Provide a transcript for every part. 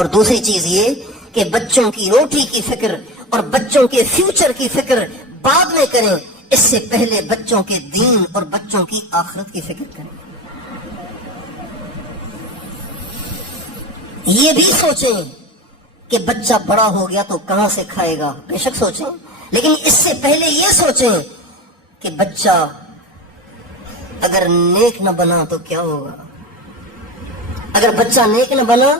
اور دوسری چیز یہ کہ بچوں کی روٹی کی فکر اور بچوں کے فیوچر کی فکر بعد میں کریں، اس سے پہلے بچوں کے دین اور بچوں کی آخرت کی فکر کریں۔ یہ بھی سوچیں کہ بچہ بڑا ہو گیا تو کہاں سے کھائے گا، بے شک سوچیں، لیکن اس سے پہلے یہ سوچیں کہ بچہ اگر نیک نہ بنا تو کیا ہوگا۔ اگر بچہ نیک نہ بنا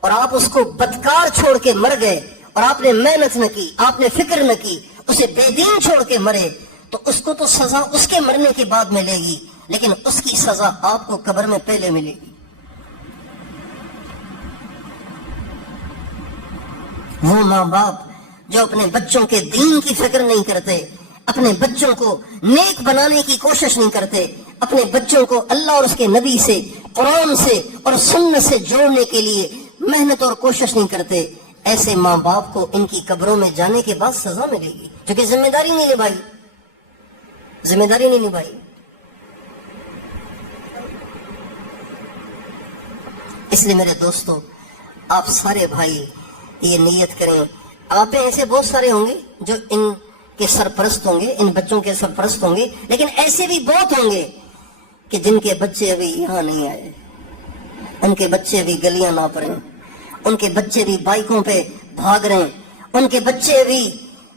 اور آپ اس کو بدکار چھوڑ کے مر گئے اور آپ نے محنت نہ کی، آپ نے فکر نہ کی، اسے بے دین چھوڑ کے مرے، تو اس کو تو سزا اس کے مرنے کے بعد ملے گی، لیکن اس کی سزا آپ کو قبر میں پہلے ملے گی۔ وہ ماں باپ جو اپنے بچوں کے دین کی فکر نہیں کرتے، اپنے بچوں کو نیک بنانے کی کوشش نہیں کرتے، اپنے بچوں کو اللہ اور اس کے نبی سے، قرآن سے اور سنت سے جوڑنے کے لیے محنت اور کوشش نہیں کرتے، ایسے ماں باپ کو ان کی قبروں میں جانے کے بعد سزا ملے گی، کیونکہ ذمہ داری نہیں نبھائی۔ اس لیے میرے دوستو، آپ سارے بھائی یہ نیت کریں۔ آپ میں ایسے بہت سارے ہوں گے جو ان کے سرپرست ہوں گے، ان بچوں کے سرپرست ہوں گے، لیکن ایسے بھی بہت ہوں گے کہ جن کے بچے ابھی یہاں نہیں آئے، ان کے بچے ابھی گلیاں ناپ رہے ہیں، ان کے بچے بھی بائکوں پہ بھاگ رہے ہیں، ان کے بچے ابھی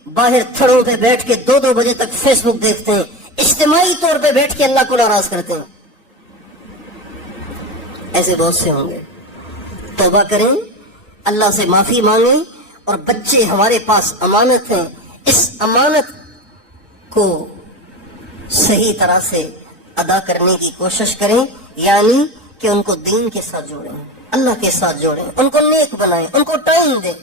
باہر تھڑوں پہ بیٹھ کے 2 بجے تک فیس بک دیکھتے ہیں، اجتماعی طور پہ بیٹھ کے اللہ کو ناراض کرتے ہیں۔ ایسے بہت سے ہوں گے۔ توبہ کریں، اللہ سے معافی مانگیں، اور بچے ہمارے پاس امانت ہیں، اس امانت کو صحیح طرح سے ادا کرنے کی کوشش کریں، یعنی کہ ان کو دین کے ساتھ جوڑیں، اللہ کے ساتھ جوڑیں، ان کو نیک بنائیں، ان کو ٹائم دیں۔